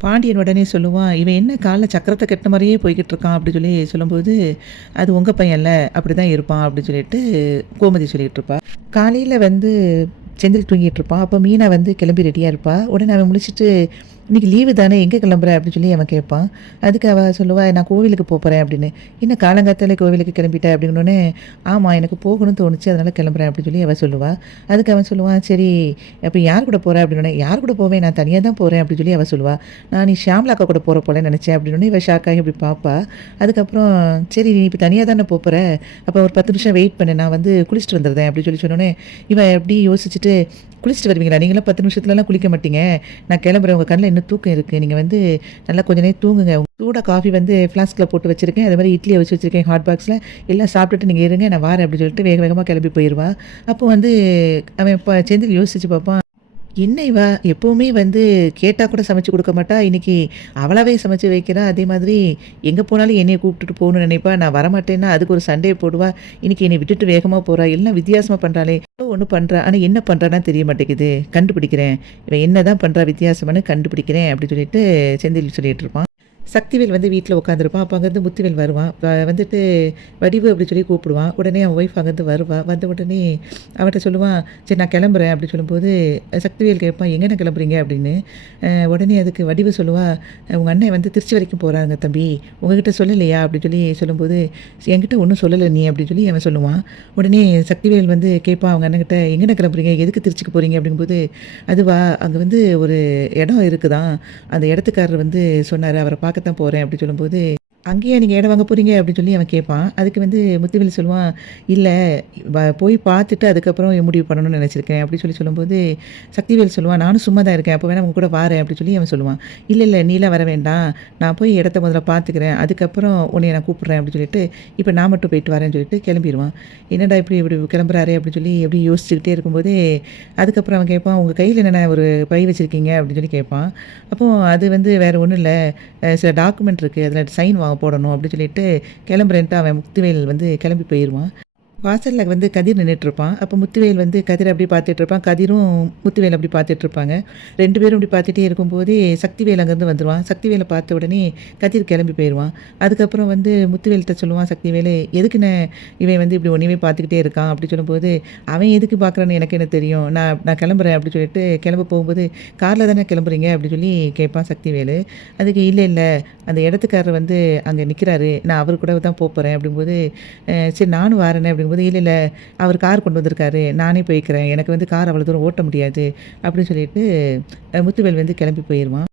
பாண்டியன் உடனே சொல்லுவான், "இவன் என்ன கால்ல சக்கரத்த கட்ன மாரியே போய்க்கிட்டு இருக்கான்" அப்படி சொல்லி சொல்லும்போது, "அது உங்க பையன்ல, அப்படிதான் இருப்பான்" அப்படின்னு சொல்லிட்டு கோமதி சொல்லிட்டு இருப்பா. காலையில வந்து செந்தில் தூங்கிட்டு இருப்பான். அப்போ மீனா வந்து கிளம்பி ரெடியா இருப்பா. உடனே அவன் முழிச்சுட்டு, "இன்னைக்கு லீவு தானே எங்கே கிளம்புற?" அப்படின்னு சொல்லி அவன் கேட்பான். அதுக்கு அவ சொல்லுவா, "நான் கோவிலுக்கு போப்போறேன்" அப்படின்னு. "என்ன காலங்காத்தாலே கோவிலுக்கு கிளம்பிட்ட?" அப்படின்னோனே, "ஆமா எனக்கு போகணும்னு தோணுச்சு அதனால கிளம்புறேன்" அப்படின்னு சொல்லி அவ சொல்லுவா. அதுக்கு அவன் சொல்லுவான், "சரி அப்ப யார் கூட போற?" அப்படின்னோனே, "யார் கூட போவேன்? நான் தனியா தான் போறேன்" அப்படின்னு சொல்லி அவ சொல்லுவா. "நான் நீ ஷியாம்லா அக்கா கூட போற போலன்னு நினைச்சேன்" அப்படின்னோனே இவ ஷாக் ஆகி இப்படி பார்ப்பா. அதுக்கப்புறம், "சரி நீ இப்ப தனியா தானே போப்போற, அப்போ ஒரு 10 நிமிஷம் வெயிட் பண்ணு நான் வந்து குளிச்சுட்டு வந்துடுறேன்" அப்படின்னு சொல்லி சொன்னோனே, இவ எப்படி யோசிச்சுட்டு, "குளிச்சுட்டு வருவீங்களா? நீங்கலாம் 10 நிமிஷத்துலலாம் குளிக்க மாட்டீங்க. நான் கிளம்புறேன். உங்க கண்ல இன்னும் தூக்கம் இருக்கு. நீங்க வந்து நல்லா கொஞ்ச நேரம் தூங்குங்க. சூடா காஃபி வந்து ஃப்ளாஸ்க்ல போட்டு வச்சிருக்கேன். அதே மாரி இட்லிய வச்சு வச்சிருக்கேன் ஹாட் பாக்ஸ்ல. எல்லாம் சாப்பிட்டுட்டு நீங்க இருங்க. நான் வாரேன்" அப்படின்னு சொல்லிட்டு வேக வேகமா கிளம்பி போயிருவா. அப்போ வந்து அவன் செந்தில் யோசிச்சு பார்ப்பான். என்ன இவ எப்பவுமே வந்து கேட்டா கூட சமைச்சு குடுக்க மாட்டா. இன்னைக்கு அவளாவே சமைச்சு வைக்கிறா. அதே மாதிரி எங்க போனாலும் என்னைய கூப்பிட்டுட்டு போகணும்னு நினைப்பா. நான் வரமாட்டேன்னா அதுக்கு ஒரு சண்டைய போடுவா. இன்னைக்கு என்னைய விட்டுட்டு வேகமா போறா. எல்லாம் வித்தியாசமா பண்றாளே! ஏதோ ஒண்ணு பண்றா. ஆனா என்ன பண்றான்னா தெரிய மாட்டேங்குது. கண்டுபிடிக்கிறேன். இவ என்னதான் பண்றா வித்தியாசமான்னு கண்டுபிடிக்கிறேன் அப்படின்னு சொல்லிட்டு செந்தில் சொல்லிட்டு இருப்பான். சக்திவேல் வந்து வீட்ல உட்காந்துருப்பான். அப்ப அங்கேருந்து முத்துவேல் வருவான். வந்துட்டு வடிவு அப்படி சொல்லி கூப்பிடுவான். உடனே அவன் ஒய்ஃப் அங்கேருந்து வருவா. வந்த உடனே அவன்ட்ட சொல்லுவான், "சரி நான் கிளம்புறேன்" அப்படி சொல்லும்போது, சக்திவேல் கேட்பான், "எங்கன கிளம்புறீங்க?" அப்படின்னு. உடனே அதுக்கு வடிவு சொல்லுவா, "உங்க அண்ணன் வந்து திருச்சி வரைக்கும் போறாங்க தம்பி. உங்ககிட்ட சொல்லலையா?" அப்படின்னு சொல்லி சொல்லும்போது, "என்கிட்ட ஒண்ணும் சொல்லல நீ" அப்படின்னு சொல்லி அவன் சொல்லுவான். உடனே சக்திவேல் வந்து கேட்பான் அவங்க அண்ணன்கிட்ட, "எங்கன கிளம்புறீங்க? எதுக்கு திருச்சிக்கு போறீங்க?" அப்படிங்கும்போது, "அதுவா அங்க வந்து ஒரு இடம் இருக்குதாம். அந்த இடத்துக்காரர் வந்து சொன்னாரு. அவர பார்க்கத்தான் போறேன்" அப்படி சொல்லும்போது, "அங்கேயா நீங்க இடம் வாங்க போறீங்க?" அப்படின்னு சொல்லி அவன் கேட்பான். அதுக்கு வந்து முத்துவேல் சொல்லுவான், "இல்ல போய் பார்த்துட்டு அதுக்கப்புறம் முடிவு பண்ணணும்னு நினைச்சிருக்கேன்" அப்படி சொல்லி சொல்லும்போது, சக்திவேல் சொல்லுவான், "நானும் சும்மா தான் இருக்கேன். அப்போ வேணா உங்க கூட வாரேன்" அப்படி சொல்லி அவன் சொல்லுவான். "இல்ல, இல்ல நீலாம் வர வேண்டாம். நான் போய் இடத்த முதல்ல பார்த்துக்கிறேன். அதுக்கப்புறம் உன்னைய நான் கூப்பிடுறேன்" அப்படின்னு சொல்லிட்டு, "இப்ப நான் மட்டும் போயிட்டு வரேன்னு" சொல்லிட்டு கிளம்பிருவான். என்னடா இப்படி இப்படி கிளம்புறாரே அப்படின்னு சொல்லி எப்படி யோசிச்சுக்கிட்டே இருக்கும்போதே, அதுக்கப்புறம் அவன் கேட்பான், "உங்க கையில என்னென்ன ஒரு பை வச்சிருக்கீங்க?" அப்படின்னு சொல்லி கேட்பான். அப்போ அது வந்து வேற ஒண்ணும் இல்ல. சில டாக்குமெண்ட் இருக்கு. அதில சைன் போடணும் அப்படின்னு சொல்லிட்டு கிளம்புறேன்ட்டு அவன் முத்துவேல் வந்து கிளம்பி போயிருவான். வாசல்ல வந்து கதிர் நின்னுட்டுருப்பான். அப்ப முத்துவேல் வந்து கதிர அப்படியே பார்த்துட்டுருப்பான். கதிரும் முத்துவேல் அப்படி பார்த்துட்டுருப்பாங்க. 2 பேரும் இப்படி பார்த்துட்டே இருக்கும்போதே, சக்திவேல் அங்கேருந்து வந்துருவான். சக்திவேல பார்த்த உடனே கதிர் கிளம்பி போயிருவான். அதுக்கப்புறம் வந்து முத்துவேல்ட்ட சொல்லுவான் சக்திவேலு, "எதுக்குண்ணே இவன் வந்து இப்படி உன்னையவே பார்த்துக்கிட்டே இருக்கான்?" அப்படி சொல்லும்போது, "அவன் எதுக்கு பார்க்குறான்னு எனக்கு என்ன தெரியும்? நான் நான் கிளம்புறேன்" அப்படி சொல்லிட்டு கிளம்ப போகும்போது, "கார்ல தானே கிளம்புறீங்க?" அப்படி சொல்லி கேட்பான் சக்திவேலு. அதுக்கு, "இல்ல, இல்ல அந்த இடத்துக்காரர் வந்து அங்க நிக்கிறாரு. நான் அவரு கூட தான் போப்போறேன்" அப்படிங்கும்போது, சரி நானும் வாரேனே" அப்படிங்கும்போது, "இல்ல, இல்ல அவரு கார் கொண்டு வந்திருக்காரு. நானே போய்க்கிறேன். எனக்கு வந்து கார் அவ்வளோ தூரம் ஓட்ட முடியாது" அப்படின்னு சொல்லிட்டு முத்துவேல் வந்து கிளம்பி போயிருவான்.